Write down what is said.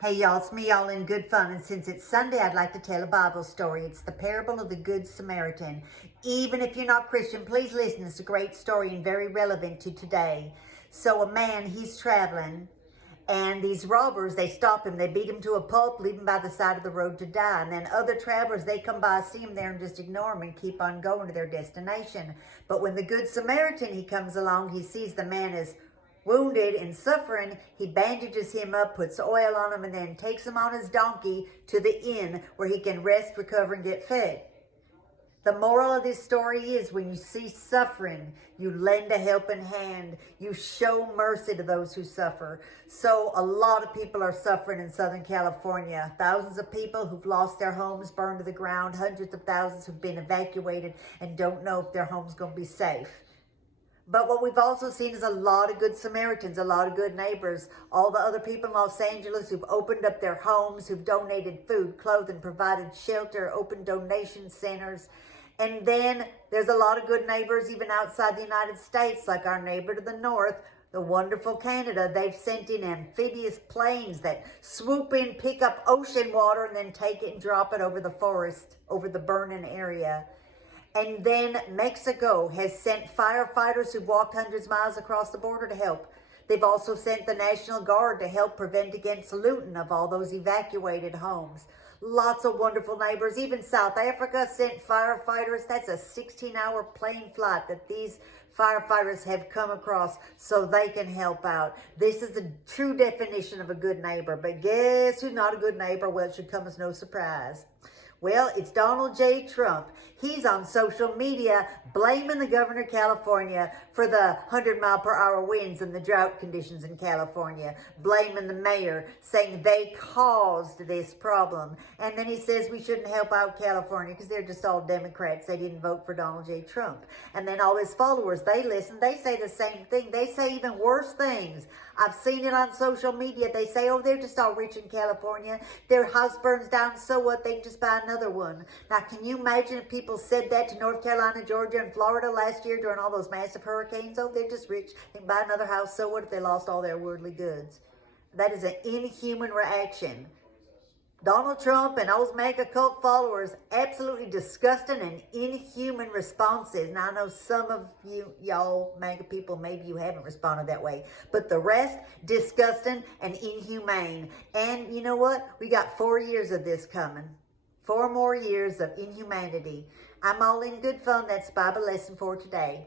Hey y'all, it's me all in good fun, and since it's Sunday, I'd like to tell a Bible story. It's the parable of the Good Samaritan. Even if you're not Christian, please listen. It's a great story and very relevant to today. So a man, he's traveling, and these robbers, they stop him. They beat him to a pulp, leave him by the side of the road to die. And then other travelers, they come by, see him there, and just ignore him and keep on going to their destination. But when the Good Samaritan, he comes along, he sees the man is wounded and suffering. He bandages him up, puts oil on him, and then takes him on his donkey to the inn where he can rest, recover, and get fed. The moral of this story is when you see suffering, you lend a helping hand. You show mercy to those who suffer. So a lot of people are suffering in Southern California. Thousands of people who've lost their homes, burned to the ground. Hundreds of thousands who've been evacuated and don't know if their home's going to be safe. But what we've also seen is a lot of good Samaritans, a lot of good neighbors, all the other people in Los Angeles who've opened up their homes, who've donated food, clothing, provided shelter, opened donation centers. And then there's a lot of good neighbors even outside the United States, like our neighbor to the north, the wonderful Canada. They've sent in amphibious planes that swoop in, pick up ocean water, and then take it and drop it over the forest, over the burning area. And then Mexico has sent firefighters who walked hundreds of miles across the border to help. They've also sent the National Guard to help prevent against looting of all those evacuated homes. Lots of wonderful neighbors. Even South Africa sent firefighters. That's a 16-hour plane flight that these firefighters have come across so they can help out. This is the true definition of a good neighbor. But guess who's not a good neighbor? Well, it should come as no surprise. Well, it's Donald J. Trump. He's on social media blaming the governor of California for the 100-mile-per-hour winds and the drought conditions in California. Blaming the mayor, saying they caused this problem. And then he says we shouldn't help out California because they're just all Democrats. They didn't vote for Donald J. Trump. And then all his followers, they listen. They say the same thing. They say even worse things. I've seen it on social media. They say, oh, they're just all rich in California. Their house burns down, so what? They can just buy another one. Now, can you imagine if people said that to North Carolina, Georgia, and Florida last year during all those massive hurricanes? Oh, they're just rich. They can buy another house, so what if they lost all their worldly goods? That is an inhuman reaction. Donald Trump and those mega cult followers, absolutely disgusting and inhuman responses. Now, I know some of y'all mega people, maybe you haven't responded that way. But the rest, disgusting and inhumane. And you know what? We got 4 years of this coming. 4 more years of inhumanity. I'm all in good fun. That's Bible lesson for today.